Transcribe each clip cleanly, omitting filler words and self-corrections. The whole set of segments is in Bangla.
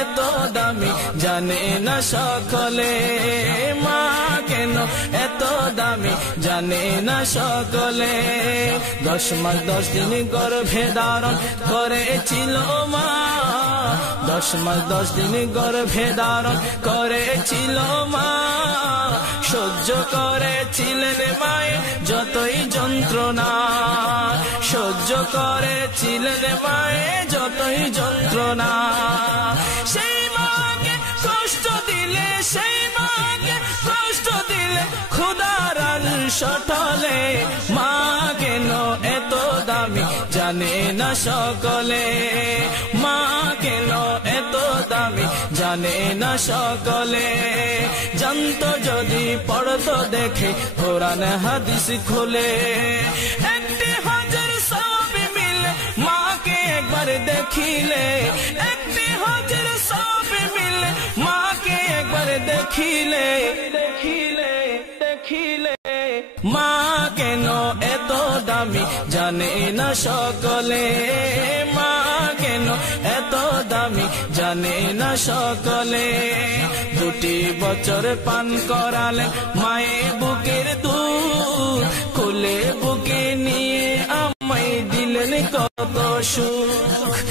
এত দামি জানে না সকলে, মা কেন এত দামি জানে না সকলে। 10 মাস 10 দিন গর্ভে ধারণ করেছিল মা, 10 মাস 10 দিন গর্ভে ধারণ করেছিল মা। সহ্য করেছিলেন মায়ে যতই যন্ত্রণা, সহ্য করেছিলেন মায়ে যতই যন্ত্রণা। সেই মাকে কষ্ট দিলে, সেই মাকে কষ্ট দিলে খোদার আরশ টলে, মা কেন এত দামি জানে না সকলে, মা কেন এত দামি জানে না সকলে। জানতো যদি পড়তো দেখে কোরআন হাদিস খুলে, একটি হজের সওয়াব মিলে মাকে একবার দেখিলে, একটি হজের সওয়াব মিলে মাকে একবার দেখিলে, দেখিলে দেখিলে। মা কেন এত দামি জানে না সকলে, মা কেন এত দামি জানে না সকলে। 2 বছর পান করালে মায়ে বুকের দুধ, কোলে বুকে নিয়ে আমায় দিলেন কত সুখ।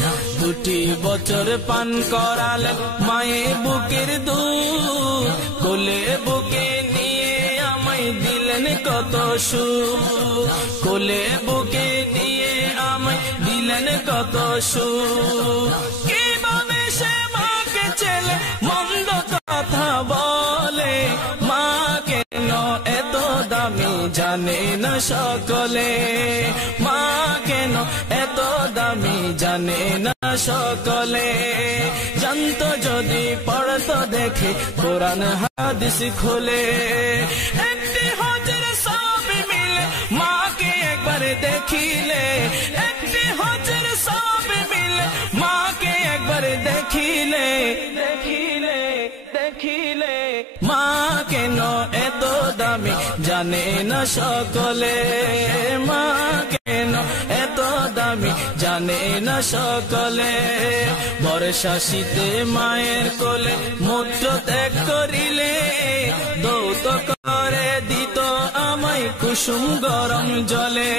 2 বছর পান করালে মায়ে বুকের দুধ, কোলে বুকে নিয়ে আমায় দিলেন কত সুখ, কোলে বুকে নিয়ে আমায় দিলেন কত সুখ। কিভাবে সে মাকে ছেলে মন্দ কথা বলে, মা কেন এত দামি জানে না সকলে, মা কেন এত দামি জানে না সকলে। জানতো যদি পড়তো দেখে কোরআন হাদিস খুলে, একটি হজের সওয়াব মিলে মাকে একবার দেখিলে, একটি হজের সওয়াব মিলে মাকে একবার দেখিলে, দেখিলে দেখিলে। মা কেন এত দামি জানে না সকলে, মা কেন এত দামি জানে না সকলে। বর্ষা শীতে মায়ের কোলে মূত্র ত্যাগ করিলে, দৌত করে দিত আমায় কুসুম গরম জলে।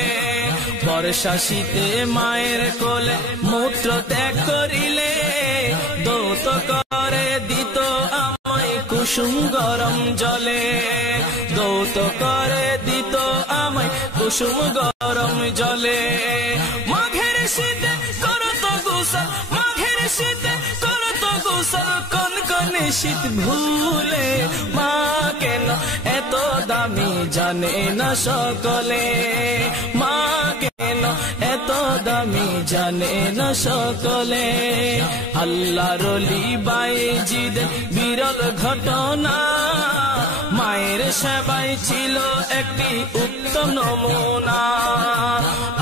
বর্ষা শীতে মায়ের কোলে মূত্র ত্যাগ করিলে, দৌত করে দিত আমায় কুসুম গরম জলে, দৌত করে দিত আমায় কুসুম গরম জলে। মাঘের শীতে করত গোসল, মাঘের শীতে করত গোসল, কনকনে শীত ভুলে, মা কেন এত দামি জানে না সকলে, মা কেন এত দামি জানে না সকলে। আল্লাহর ওলি বাইজিদ বিরল ঘটনা, মায়ের সেবাই ছিল একটি উত্তম নমুনা।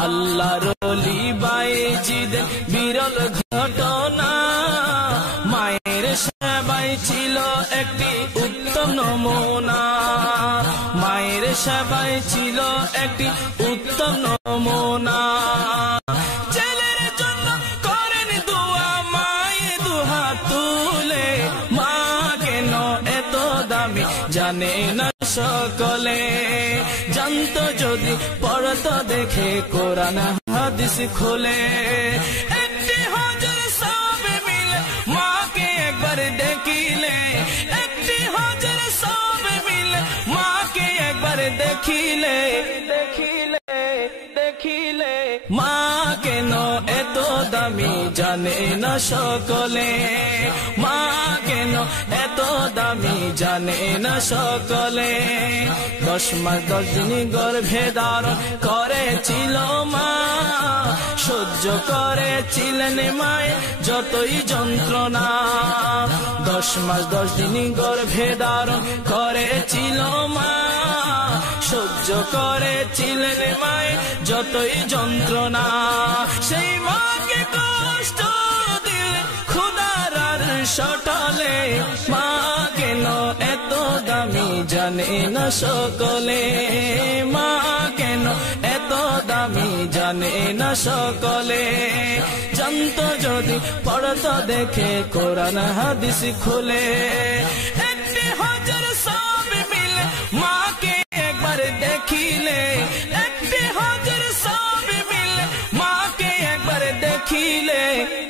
আল্লাহর ওলি বাইজিদ বিরল ঘটনা, মায়ের সেবাই ছিল একটি উত্তম নমুনা, মায়ের সেবাই ছিল একটি উত্তম নমুনা। ছেলের জন্য করেন দোয়া মায়ে দুহাত তুলে, মা কেন এত দামি জানে না সকলে। জানতো যদি পড়তো দেখে কোরআন হাদিস খুলে, একটি হজের সওয়াব মিলে মাকে একবার দেখিলে, একটি হজের সওয়াব মিলে মাকে একবার দেখিলে, দেখিলে দেখিলে। মা কেন এত দামি জানে না সকলে, মা কেন এত দামি জানে না সকলে। 10 মাস 10 দিন গর্ভে ধারণ করেছিল মা, সহ্য করেছিলেন মায়ে যতই যন্ত্রণা। 10 মাস 10 দিন গর্ভে ধারণ করেছিল মা, সহ্য করেছিলেন মায়ে যতই যন্ত্রণা। সেই মাকে কষ্ট দিলে খোদার আরশ টলে, মা কেন এত দামি জানে না সকলে, মা কেন এত দামি দামি জানে না সকলে জানতো যদি পড়তো দেখে কোরআন হাদিস খুলে একটি হাজার সব মিলে মাকে একবার দেখিলে একটি হাজার সব মিলে মাকে একবার দেখিলে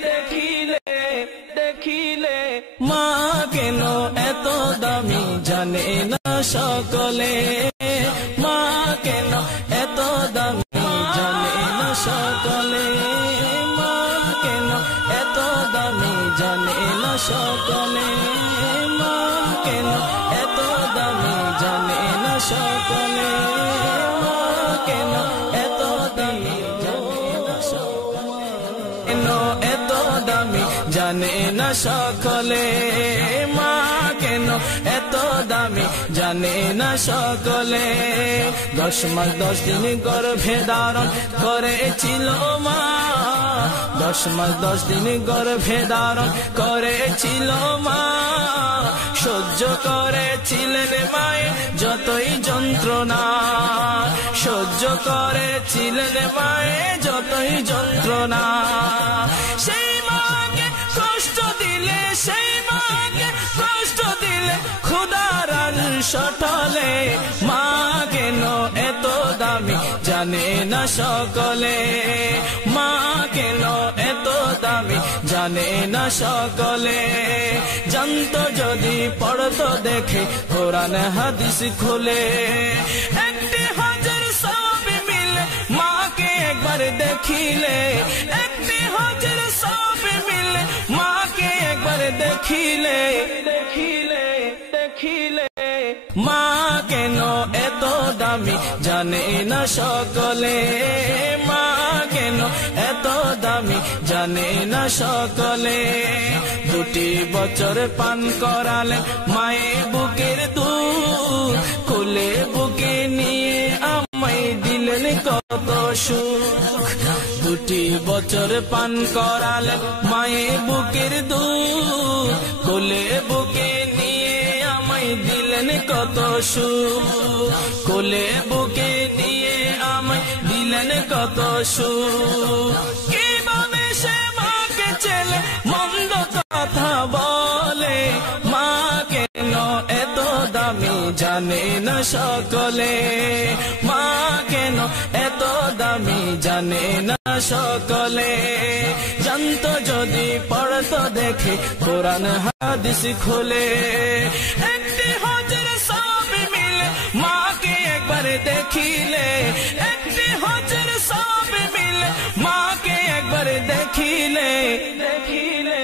দেখিলে দেখিলে মা কেন এত দামি জানে না সকলে মা কেন এত দামি জানে না সকলে মা কেন এত দামি জানে না সকলে মা কেন এত দামি জানে না সকলে মা কেন এত দামি জানে না সকলে কেন এত দামি জানে না সকলে মা কেন এত দামি জানে না সকলে 10 মাস 10 দিন গর্ভে ধারণ করেছিল মা 10 মাস 10 দিন গর্ভে ধারণ করেছিল মা সহ্য করেছিলেন মায়ের যতই যন্ত্রণা সহ্য করেছিলেন মায়ের যতই যন্ত্রণা সেই মাকে কষ্ট দিলে সেই মাকে কষ্ট দিলে খোদার সটলে মা কেন এত দামি জানে না সকলে মা কেন এত দামি জানে না সকলে জানতো যদি পড়তো দেখে কোরআন হাদিস খুলে একটি হাজার সব মিলে মাকে একবার দেখিলে একটি হাজার সব মিলে মাকে একবার দেখিলে দেখিলে দেখিলে মা কেন এত দামি জানে না সকলে মা কেন এত দামি জানে না সকলে 2 বছর পান করালে মায়ে বুকের দুধ কোলে বুকে নিয়ে আমায় দিলেন কত সুখ 2 বছর পান করালে মায়ে বুকের দুধ কোলে বুকে নিয়ে আমায় দিলেন কত সুখ কোলে বুকে নিয়ে আমায় দিলেন কত সুখ কিভাবে সে মাকে ছেলে মন্দ কথা বলে মা কেন এত দামি জানে না সকলে মা কেন এত দামি জানে না সকলে জানতো যদি পড়তো দেখে কোরআন হাদিস খুলে একটি হাজার সব মিলে মাকে একবার দেখিলে একটি হাজার সব মিলে মাকে একবার দেখিলে দেখিলে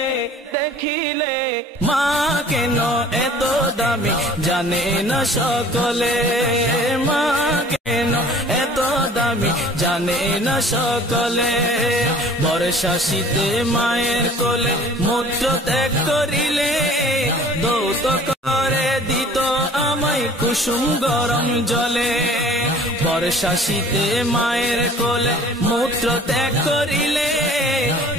দেখিলে মা কেন এত দামি জানে না সকলে মা কেন এত দামি জানে না সকলে বর্ষা শীতে মায়ের কোলে মূত্র ত্যাগ করিলে দৌত করে দিত আমায় কুসুম গরম জলে বর্ষা শীতে মায়ের কোলে মূত্র ত্যাগ করিলে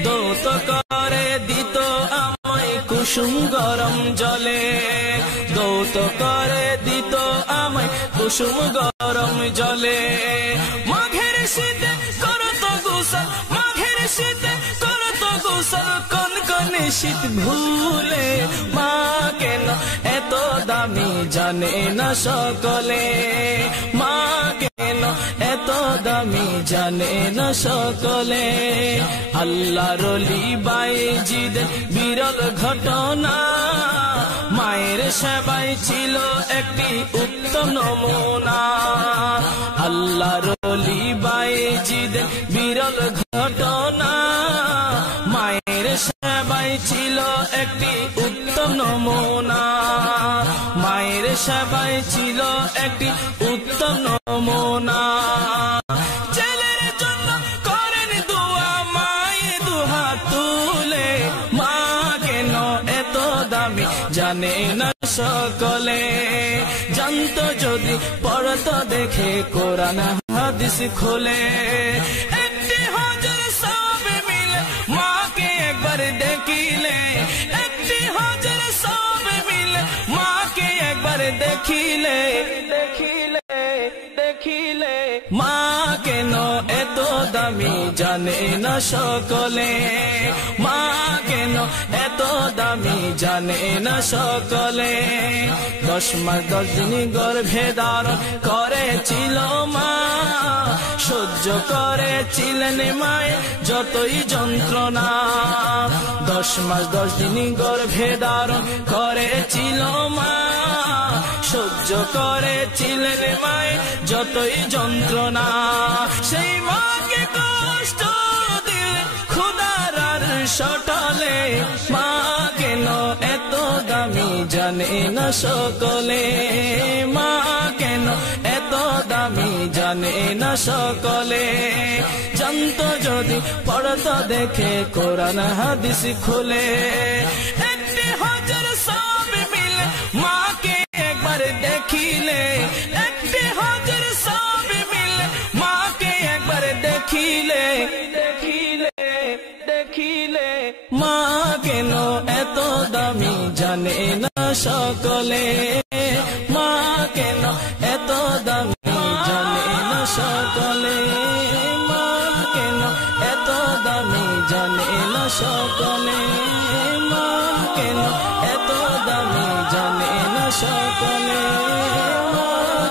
দৌত করে দিত আমায় কুসুম গরম জলে দৌত করে দিত আমায় কুসুম গরম জলে মাঘের শীতে করত গোসল মাঘের শীতে করত গোসল কনকনে শীত ভুলে মা কেন এত দামি জানে না সকলে মা কেন এত দামি জানে না সকলে আল্লাহর ওলি বাইজিদ বিরল ঘটনা মায়ের সেবাই ছিল একটি উত্তম নমুনা আল্লাহর ওলি বাইজিদ বিরল ঘটনা মায়ের সেবাই ছিল একটি উত্তম নমুনা মায়ের সেবাই ছিল একটি উত্তম নমুনা ছেলের জন্য করেন দোয়া মায়ে দুহাত তুলে মা কেন এত দামি জানে না সকলে জানতো যদি পড়তো দেখে কোরআন হাদিস খুলে একটি হাজার সব মিলে মাকে একবার দেখিলে একটি হাজার সব মিলে মাকে একবার দেখিলে দেখিলে দেখিলে মা কেন এত জানে না সকলে, মা কেন এত দামি জানে না সকলে। 10 মাস 10 দিন গর্ভে ধারণ করেছিল মা, সহ্য করেছিলেন মায়ের যতই যন্ত্রণা। 10 মাস 10 দিন গর্ভে ধারণ করেছিল মা, সহ্য করেছিলেন মায়ের যতই যন্ত্রণা। সেই মাকে কষ্ট দিলে খোদার সটলে, মা কেন এত দামি জানে না সকলে, মা কেন এত দামি জানে না সকলে। জানতো যদি পড়তো দেখে কোরআন হাদিস খুলে, একটি হাজার সব মিলে মাকে একবার দেখিলে, একটি হাজার সব মিলে মাকে একবার দেখিলে, দেখিলে দেখিলে মা কেন এত দামি জানে না সকলে, মা কেন এত দামি জানে না সকলে, মা কেন এত দামি জানে না সকলে, মা কেন এত দামি জানে না সকলে, মা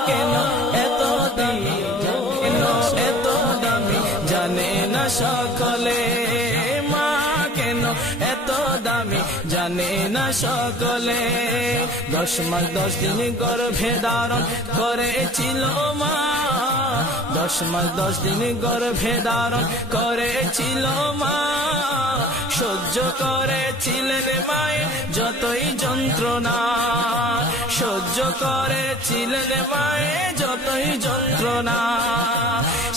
কেন এত দামি এত দামি জানে না সকলে, মা কেন এত দামি জানে না সকলে। 10 মাস 10 দিন গর্ভে ধারণ করেছিল মা, 10 মাস 10 দিন গর্ভে ধারণ করেছিল মা, সহ্য করেছিলেন মায়ের যতই যন্ত্রণা, সহ্য করেছিলেন মায়ের যতই যন্ত্রণা।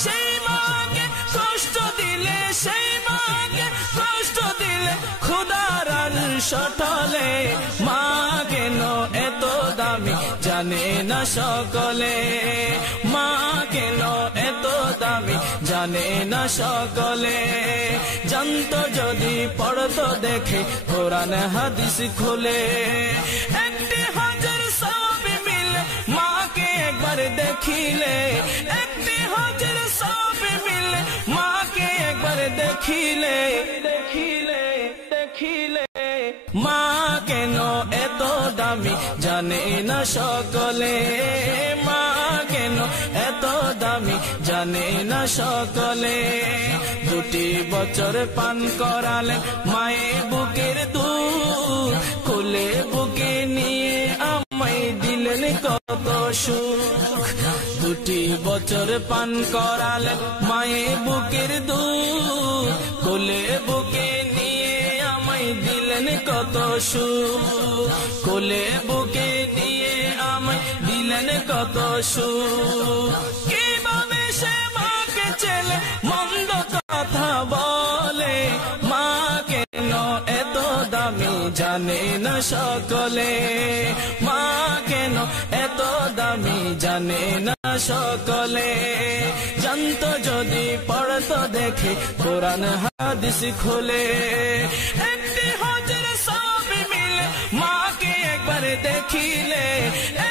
সেই মাকে কষ্ট দিলে, সেই মাকে কষ্ট দিলে খোদার সটলে, মা কেন এত দামি জানে না সকলে, মা কেন এত দামি জানে না সকলে। জানতো যদি পড়তো দেখে কোরআন হাদিস খুলে, একটি হাজার সব মিলে মাকে একবার দেখিলে, একটি হাজার সব মিলে মাকে একবার দেখিলে, দেখিলে দেখিলে মা কেন এত দামি জানে না সকলে, মা কেন এত দামি জানে না সকলে। 2 বছর পান করালে মায়ে বুকের দুধ, কোলে বুকে নিয়ে আমায় দিলেন কত সুখ। 2 বছর পান করালে মায়ে বুকের দুধ, কোলে বুকে নিয়ে আমায় দিলেন কত সুখ, কোলে বুকে নিয়ে আমায় দিলেন কত সুখ। কিভাবে সে মাকে ছেলে মন্দ কথা বলে, মা কেন এত দামি জানে না সকলে, মা কেন এত দামি জানে না সকলে। জানতো যদি পড়তো দেখে কোরআন হাদিস খুলে, একটি হাজার সব মিলে মাকে একবার দেখিলে,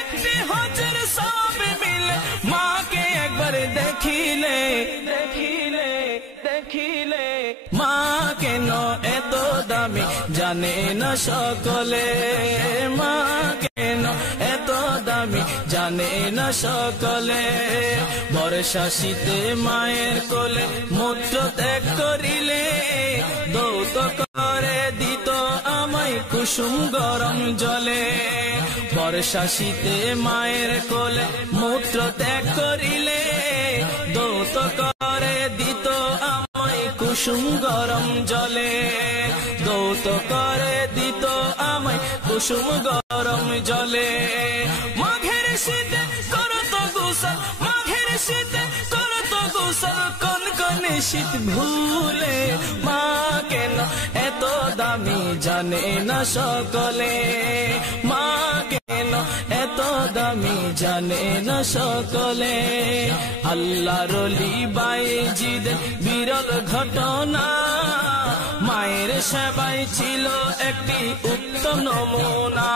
একটি হাজার সব মিলে মাকে একবার দেখিলে, দেখিলে দেখিলে মা কেন এত দামি জানে না সকলে, মা কেন এত দামি জানে না সকলে। বর্ষা শীতে মায়ের কোলে মূত্র ত্যাগ করিলে, দৌত করে দিত আমায় কুসুম গরম জলে। বর্ষা শীতে মায়ের কোলে মূত্র ত্যাগ করিলে, দৌত করে দিত আমায় কুসুম গরম জলে, দৌত করে দিত আমায় কুসুম গরম জলে। মাঘের শীতে করত গোসল, মাঘের শীতে করত গোসল, কনকনে শীত ভুলে, মা কেন এত দামি জানে না সকলে, মা কেন এত দামি জানে না সকলে। আল্লাহর ওলি বাইজিদ বিরল ঘটনা, মায়ের সেবাই ছিল একটি উত্তম নমুনা।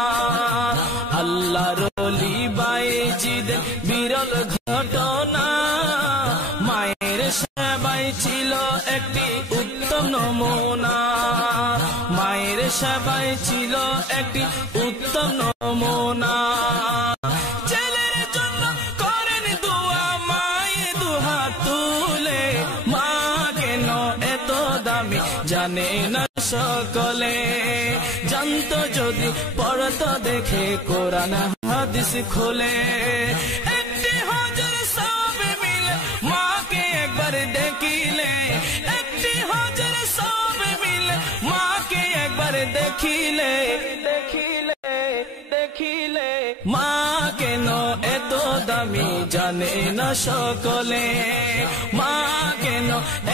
আল্লাহর ওলি বাইজিদ বিরল ঘটনা, মায়ের সেবাই ছিল একটি উত্তম নমুনা। ছেলের জন্য করেন দোয়া মায়ে দুহাত তুলে, মা কেন এত দামি জানে না সকলে। জানতো যদি পড়তো দেখে কোরআন হাদিস খোলে, একটি হজের সব মিলে মাকে একবার দেখিলে, একটি হজের সব মিলে মাকে একবার দেখিলে, দেখিলে দেখিলে মা কেন এত দামি জানে না সকলে, মা কেন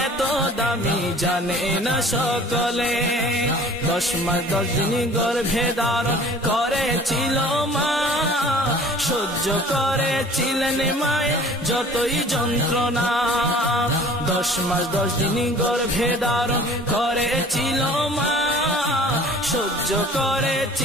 এত দামি জানে না সকলে। 10 মাস 10 দিন গর্ভে ধারণ করেছিল মা, সহ্য করেছিলেন মায়ে যতই যন্ত্রণা। 10 মাস 10 দিন গর্ভে ধারণ করেছিল মা, সহ্য করেছি